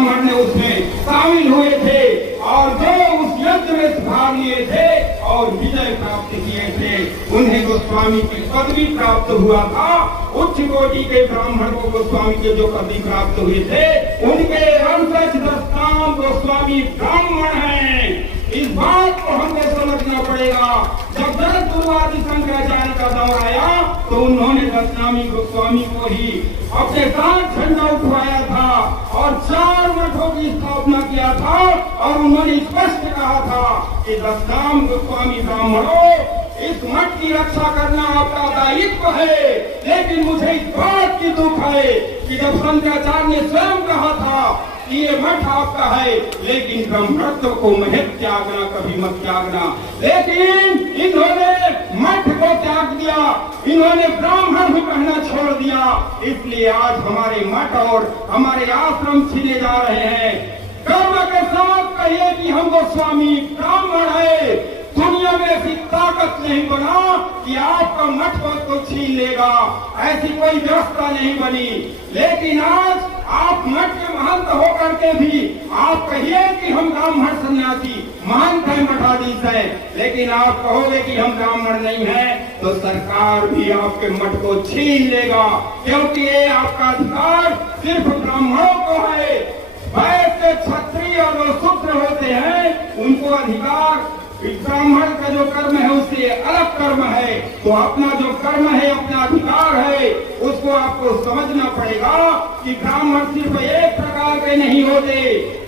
ब्राह्मण ने उसमें शामिल हुए थे और जो उस यज्ञ में भाग लिए थे और विजय प्राप्त किए थे, उन्हें गोस्वामी की पदवी प्राप्त हुआ था। उच्च कोटि के ब्राह्मण को गोस्वामी के जो पदवी प्राप्त हुए थे, उनके वंशज दशनाम गोस्वामी ब्राह्मण हैं। इस बात को हमको समझना पड़ेगा। जब दस गुरुवादी शंकराचार्य का दौर आया तो उन्होंने दशनामी गोस्वामी को ही अपने साथ झंडा उठवाया था और 4 मठों की स्थापना किया था और उन्होंने स्पष्ट कहा था कि दशनाम गोस्वामी ब्राह्मणों, इस मठ की रक्षा करना आपका दायित्व है। लेकिन मुझे इस बात की दुख है कि जब शंकराचार्य ने स्वयं कहा था ये मठ आपका है, लेकिन ब्रह्मत्व को महत त्यागना, कभी मत त्यागना। लेकिन इन्होंने मठ को त्याग दिया, इन्होंने ब्राह्मण भी कहना छोड़ दिया। इसलिए आज हमारे मठ और हमारे आश्रम छीने जा रहे हैं। गर्व के साथ कहिए कि हम गोस्वामी ब्राह्मण है। दुनिया में ऐसी ताकत नहीं बना कि आपका मठ को छीन लेगा, ऐसी कोई व्यवस्था नहीं बनी। लेकिन आज आप मठ के महंत होकर के भी आप कहिए कि हम ब्राह्मण सन्यासी महंत है, मठाधीश है, लेकिन आप कहोगे कि हम ब्राह्मण नहीं हैं, तो सरकार भी आपके मठ को छीन लेगा, क्योंकि ये आपका अधिकार सिर्फ ब्राह्मणों को है। वैसे क्षत्रिय और जो शूद्र होते हैं उनको अधिकार, ब्राह्मण का जो कर्म है उससे अलग कर्म है, तो अपना जो कर्म है, अपना अधिकार है, उसको आपको समझना पड़ेगा कि ब्राह्मण सिर्फ एक प्रकार के नहीं होते।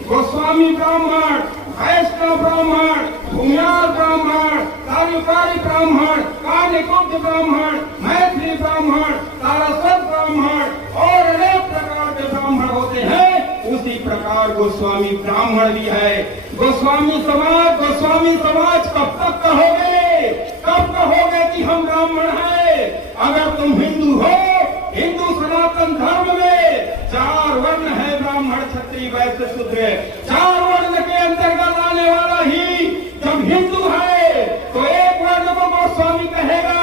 गोस्वामी ब्राह्मण, वैष्णव ब्राह्मण, भूमियार ब्राह्मण, तालुकारी ब्राह्मण, कान्यकुब्ज ब्राह्मण, मैथिली ब्राह्मण, सारस्वत ब्राह्मण और अनेक प्रकार के ब्राह्मण होते हैं। उसी प्रकार गोस्वामी ब्राह्मण भी है। गोस्वामी समाज कब तक कहोगे, कब कहोगे कि हम ब्राह्मण हैं? अगर तुम हिंदू हो, हिंदू सनातन धर्म में 4 वर्ण है, ब्राह्मण क्षत्रिय वैश्य शूद्र। 4 वर्ण के अंतर्गत आने वाला ही जब हिंदू है तो एक वर्ण को गोस्वामी कहेगा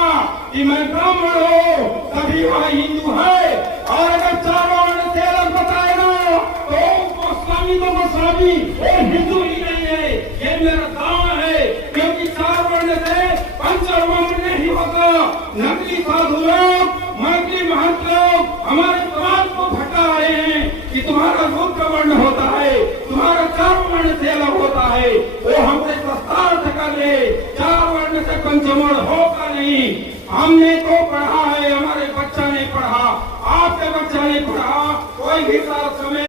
कि मैं ब्राह्मण हूँ, तभी वह हिंदू है। और अगर 4 वर्ण से अलग बताएगा तो गोस्वामी तो गोस्वामी और हिंदू ही नहीं है। ये मेरा दावा है, क्योंकि 4 वर्ण से पंचवर्ण नहीं होता। नकली साधु लोग, नकली महंत लोग हमारे समाज को भटका रहे हैं कि तुम्हारा रुद्र वर्ण होता है, तुम्हारा 4 वर्ण से अलग होता है। वो हमसे शस्त्रार्थ कर ले, 4 वर्ण से पंचवर्ण होगा नहीं। हमने